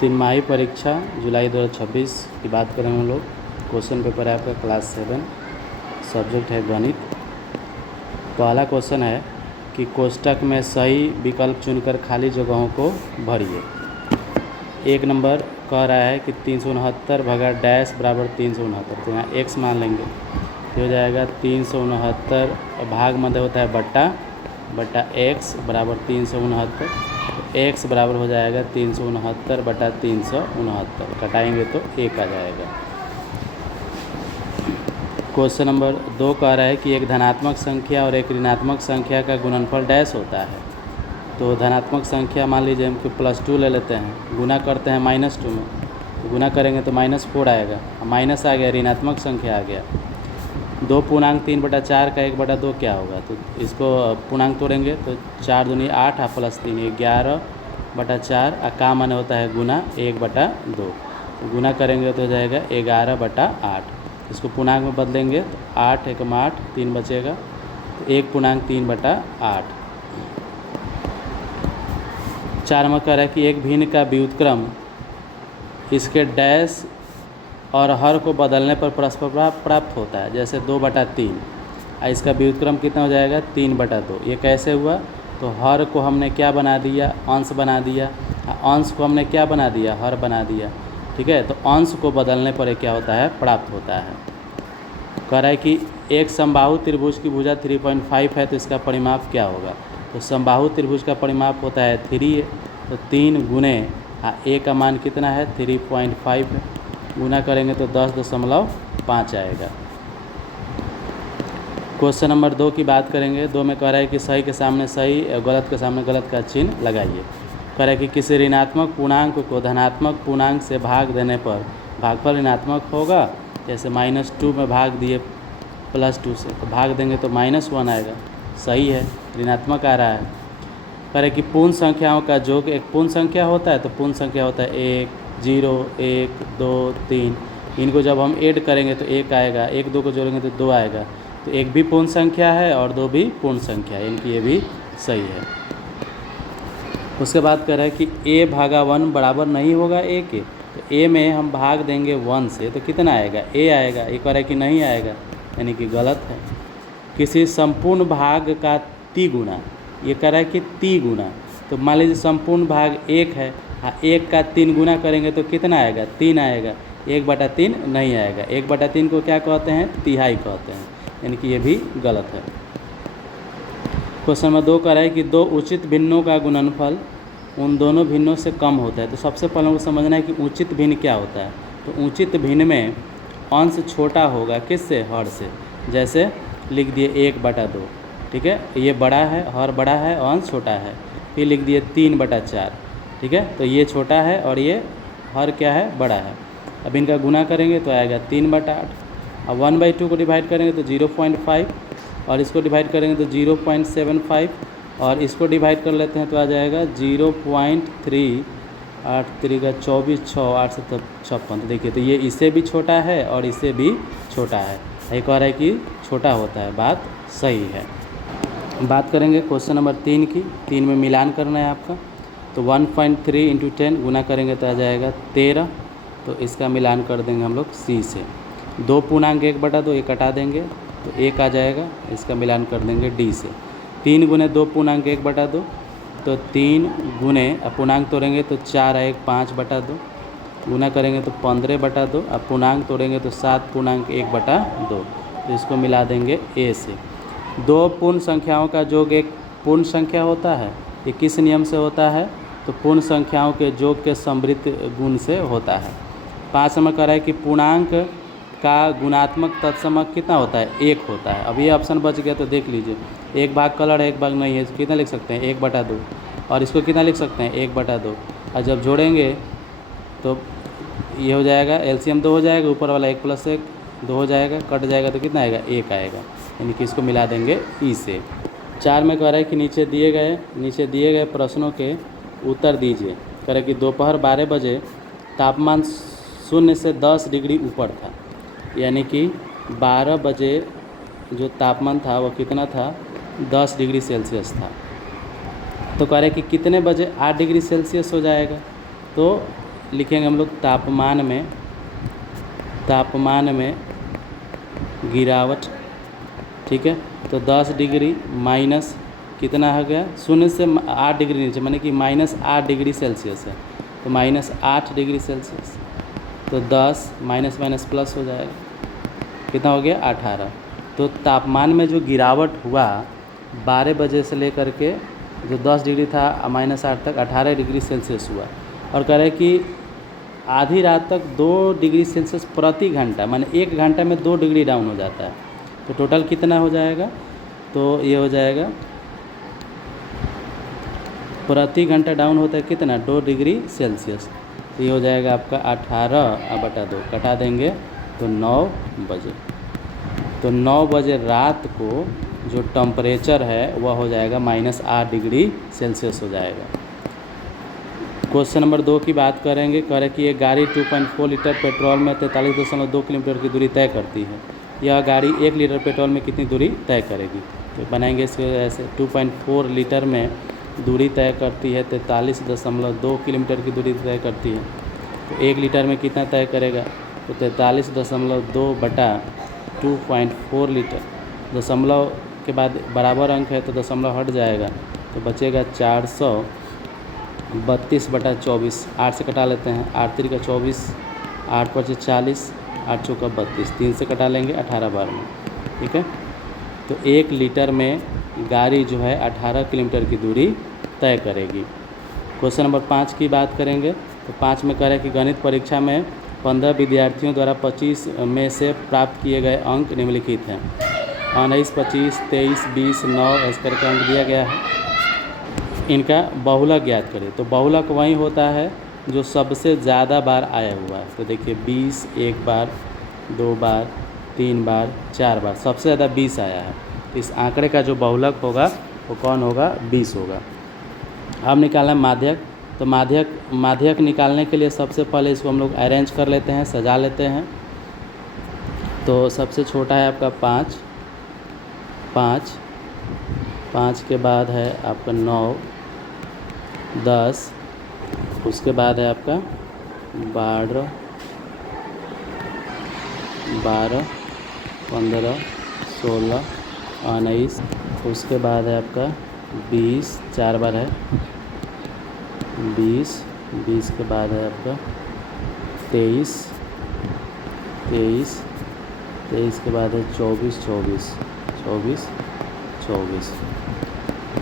तिमाही परीक्षा जुलाई 2026 की बात करें हम लोग। क्वेश्चन पेपर है आपका क्लास 7, सब्जेक्ट है गणित। पहला क्वेश्चन है कि कोष्टक में सही विकल्प चुनकर खाली जगहों को भरिए। एक नंबर कह रहा है कि 369 भगा डैश बराबर 369, तो यहाँ x मान लेंगे तो हो जाएगा 369 भाग मध्य होता है बट्टा x बराबर 369, तो x बराबर हो जाएगा 369 बटा 369, कटाएंगे तो 1 आ जाएगा। क्वेश्चन नंबर 2 कह रहा है कि एक धनात्मक संख्या और एक ऋणात्मक संख्या का गुणनफल डैश होता है। तो धनात्मक संख्या मान लीजिए हम +2 ले लेते हैं, गुना करते हैं -2 में, तो गुना करेंगे तो -4 आएगा, माइनस आ गया, ऋणात्मक संख्या आ गया। 2 पूर्णांक 3/4 का 1/2 क्या होगा, तो इसको पूर्णांक तोड़ेंगे तो 4 दूनी 8 + 3 11/4, का मान होता है गुना 1/2, गुना करेंगे तो हो जाएगा 11/8। इसको पूर्णांक में बदलेंगे तो 8 × 8 3 बचेगा, तो 1 पूर्णांक 3/8। 4 नंबर कह रहा है कि एक भिन्न का व्युत्क्रम इसके डैश और हर को बदलने पर परस्पर प्राप्त होता है। जैसे 2/3, इसका व्युत्क्रम कितना हो जाएगा 3/2। ये कैसे हुआ, तो हर को हमने क्या बना दिया, अंश बना दिया, अंश को हमने क्या बना दिया, हर बना दिया, ठीक है। तो अंश को बदलने पर क्या होता है, प्राप्त होता है। कह रहा है कि एक समबाहु त्रिभुज की भुजा 3.5 है, तो इसका परिमाप क्या होगा। तो समबाहु त्रिभुज का परिमाप होता है 3, तो 3 गुने a का मान कितना है 3.5 है, गुना करेंगे तो 10.5 आएगा। क्वेश्चन नंबर 2 की बात करेंगे। 2 में कह रहा है कि सही के सामने सही, गलत के सामने गलत का चिन्ह लगाइए। कह रहा है कि किसी ऋणात्मक पूर्णांक को धनात्मक पूर्णांक से भाग देने पर भागफल ऋणात्मक होगा। जैसे -2 में भाग दिए +2 से, तो भाग देंगे तो -1 आएगा, सही है, ऋणात्मक आ रहा है। कह रहे कि पूर्ण संख्याओं का योग एक पूर्ण संख्या होता है, तो पूर्ण संख्या होता है 1, 0, 1, 2, 3। इनको जब हम ऐड करेंगे तो 1 आएगा, 1 2 को जोड़ेंगे तो 2 आएगा, तो 1 भी पूर्ण संख्या है और 2 भी पूर्ण संख्या है, इनकी ये भी सही है। उसके बाद कह रहा है कि a/1 बराबर नहीं होगा a के, तो a में हम भाग देंगे 1 से तो कितना आएगा, a आएगा। ये कह रहा है कि नहीं आएगा, यानी कि गलत है। किसी संपूर्ण भाग का तिगुना, ये कह रहा है कि तिगुना, तो मान लीजिए संपूर्ण भाग 1 है, 1 का 3 गुना करेंगे तो कितना आएगा, 3 आएगा। 1/3 नहीं आएगा, 1/3 को क्या कहते हैं, तिहाई कहते हैं, यानी कि ये भी गलत है। क्वेश्चन नंबर 2 कह रहा है कि 2 उचित भिन्नों का गुणनफल उन दोनों भिन्नों से कम होता है। तो सबसे पहले हमको समझना है कि उचित भिन्न क्या होता है। तो उचित भिन्न में अंश छोटा होगा किससे, हर से। जैसे लिख दिए 1/2, ठीक है, ये बड़ा है, हर बड़ा है, अंश छोटा है। फिर लिख दिए 3/4, ठीक है, तो ये छोटा है और ये हर क्या है, बड़ा है। अब इनका गुना करेंगे तो आएगा 3/8। अब 1/2 को डिवाइड करेंगे तो 0.5, और इसको डिवाइड करेंगे तो 0.75, और इसको डिवाइड कर लेते हैं तो आ जाएगा 0.3, 8 3 का 24, 6 8 7 56। तो देखिए, तो ये इससे भी छोटा है और इससे भी छोटा है। ये कह रहा है कि छोटा होता है, बात सही है। बात करेंगे क्वेश्चन नंबर 3 की। 3 में मिलान करना है आपका। तो 1.3 × 10 गुना करेंगे तो आ जाएगा 13, तो इसका मिलान कर देंगे हम लोग C से। 2 पूर्णांक 1/2 ये कटा देंगे तो 1 आ जाएगा, इसका मिलान कर देंगे D से। 3 गुने 2 पूर्णांक 1/2, तो 3 गुने पूर्णांक तोड़ेंगे तो 4 1 5/2, गुना करेंगे तो 15/2, अब पूर्णांक तोड़ेंगे तो 7 पूर्णांक 1/2, तो इसको मिला देंगे A से। 2 पूर्ण संख्याओं का योग एक पूर्ण संख्या होता है। ये किस नियम से होता है, तो पूर्ण संख्याओं के योग के समवृत्त गुण से होता है। 5 नंबर कह रहा है कि पूर्णांक का गुणात्मक तत्समक कितना होता है, 1 होता है। अब ये ऑप्शन बच गया तो देख लीजिए, 1 भाग कलर है, 1 भाग नहीं है, कितना लिख सकते हैं 1/2, और इसको कितना लिख सकते हैं 1/2, और जब जोड़ेंगे तो ये हो जाएगा, LCM 2 हो जाएगा, ऊपर वाला 1 + 1 2 हो जाएगा, कट जाएगा तो कितना आएगा 1 आएगा, यानी कि इसको मिला देंगे E से। 4 में कह रहा है कि नीचे दिए गए प्रश्नों के उत्तर दीजिए। कह रहा है कि दोपहर 12 बजे तापमान 0 से 10 डिग्री ऊपर था, यानी कि 12 बजे जो तापमान था वो कितना था, 10 डिग्री सेल्सियस था। तो कह रहे कि कितने बजे 8 डिग्री सेल्सियस हो जाएगा, तो लिखेंगे हम लोग तापमान में गिरावट। ठीक है, तो 10 डिग्री माइनस कितना हो गया, 0 से 8 डिग्री नीचे, माने कि -8 डिग्री सेल्सियस है, तो -8 डिग्री सेल्सियस, तो 10 माइनस माइनस प्लस हो जाएगा, कितना हो गया 18। तो तापमान में जो गिरावट हुआ 12 बजे से लेकर के जो 10 डिग्री था -8 तक 18 डिग्री सेल्सियस हुआ। और कह रहे कि आधी रात तक 2 डिग्री सेल्सियस प्रति घंटा, माने 1 घंटा में 2 डिग्री डाउन हो जाता है। तो टोटल कितना हो जाएगा, तो ये हो जाएगा प्रति घंटा डाउन होता है कितना, 2 डिग्री सेल्सियस। तो ये हो जाएगा आपका 18/2, कटा देंगे तो 9 बजे। तो 9 बजे रात को जो टेम्परेचर है वह हो जाएगा -8 डिग्री सेल्सियस हो जाएगा। क्वेश्चन नंबर 2 की बात करेंगे। कह रहे कि ये गाड़ी 2.4 लीटर पेट्रोल में 43.2 किलोमीटर की दूरी तय करती है। यह गाड़ी 1 लीटर पेट्रोल में कितनी दूरी तय करेगी। तो बनाएंगे इसके ऐसे, 2.4 लीटर में दूरी तय करती है 43.2 किलोमीटर की दूरी तय करती है। तो 1 लीटर में कितना तय करेगा, तो 43.2 बटा 2.4 लीटर, दशमलव के बाद बराबर अंक है तो दशमलव हट जाएगा, तो बचेगा 432/24। 8 से कटा लेते हैं, 8 3 का 24, 8 5 40, 8 4 का 32, 3 से कटा लेंगे 18 बार में। ठीक है, तो 1 लीटर में गाड़ी जो है 18 किलोमीटर की दूरी तय करेगी। क्वेश्चन नंबर 5 की बात करेंगे। तो 5 में कह रहा है कि गणित परीक्षा में 15 विद्यार्थियों द्वारा 25 में से प्राप्त किए गए अंक निम्नलिखित हैं। 19, 25, 23, 20, 9 ऐसे करके अंक दिया गया है। इनका बहुलक ज्ञात करें। तो बहुलक वही होता है जो सबसे ज़्यादा बार आया हुआ है। तो देखिए 20 1 बार, 2 बार, 3 बार, 4 बार, सबसे ज़्यादा 20 आया है। तो इस आंकड़े का जो बहुलक होगा वो कौन होगा, 20 होगा। अब निकालना है माध्यक। तो माध्यक निकालने के लिए सबसे पहले इसको हम लोग अरेंज कर लेते हैं, सजा लेते हैं। तो सबसे छोटा है आपका 5 के बाद है आपका 9, 10, उसके बाद है आपका 12, 15, 16, 19, उसके बाद है आपका 20, 4 बार है 20 के बाद है आपका 23 के बाद है 24।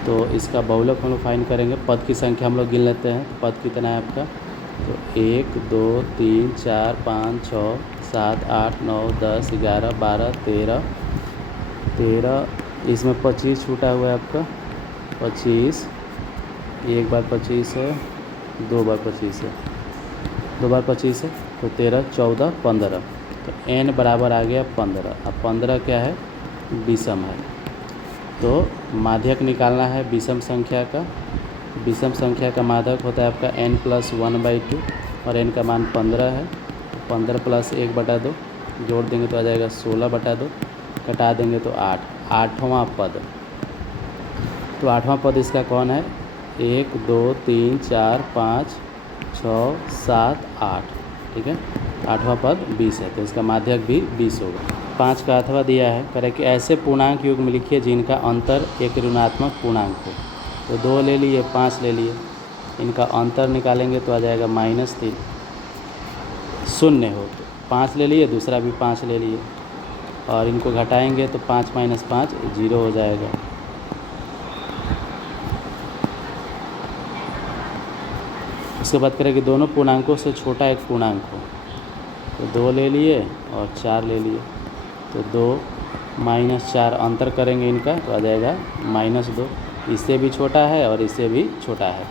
तो इसका बहुलक हम लोग फाइंड करेंगे। पद की संख्या हम लोग गिन लेते हैं। तो पद कितना है आपका, तो 1 2 3 4 5 6 7 8 9 10 11 12 13, इसमें 25 छूटा हुआ है आपका, 25, एक बार 25 है, 2 बार 25 है, 2 बार 25 है, तो 13 14 15। तो n बराबर आ गया 15। अब 15 क्या है, विषम है। तो माध्यक निकालना है विषम संख्या का। विषम संख्या का माध्यक होता है आपका n+1/2 और n का मान 15 है। 15 + 1/2 जोड़ देंगे तो आ जाएगा 16/2, कटा देंगे तो 8, 8वां पद। तो 8वां पद इसका कौन है, 1 2 3 4 5 6 7 8। ठीक है, 8वां पद 20 है, तो इसका माध्यक भी 20 होगा। 5 का अथवा दिया है, करें कि ऐसे पूर्णांक युग्म में लिखिए जिनका अंतर एक ऋणात्मक पूर्णांक हो। तो 2 ले लिए, 5 ले लिए, इनका अंतर निकालेंगे तो आ जाएगा -3। 0 हो तो 5 ले लिए, दूसरा भी 5 ले लिए, और इनको घटाएंगे तो 5 - 5 0 हो जाएगा। उसके बाद करें कि दोनों पूर्णांकों से छोटा एक पूर्णांक हो। तो 2 ले लिए और 4 ले लिए, तो 2 - 4 अंतर करेंगे इनका तो आ जाएगा -2। इससे भी छोटा है और इससे भी छोटा है।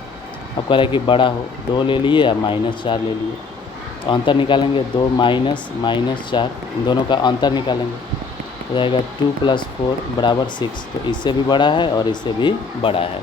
अब करें कि बड़ा हो, 2 ले लिए या -4 ले लिए, तो अंतर निकालेंगे 2 - -4, इन दोनों का अंतर निकालेंगे तो जाएगा 2 + 4 = 6। तो इससे भी बड़ा है और इससे भी बड़ा है।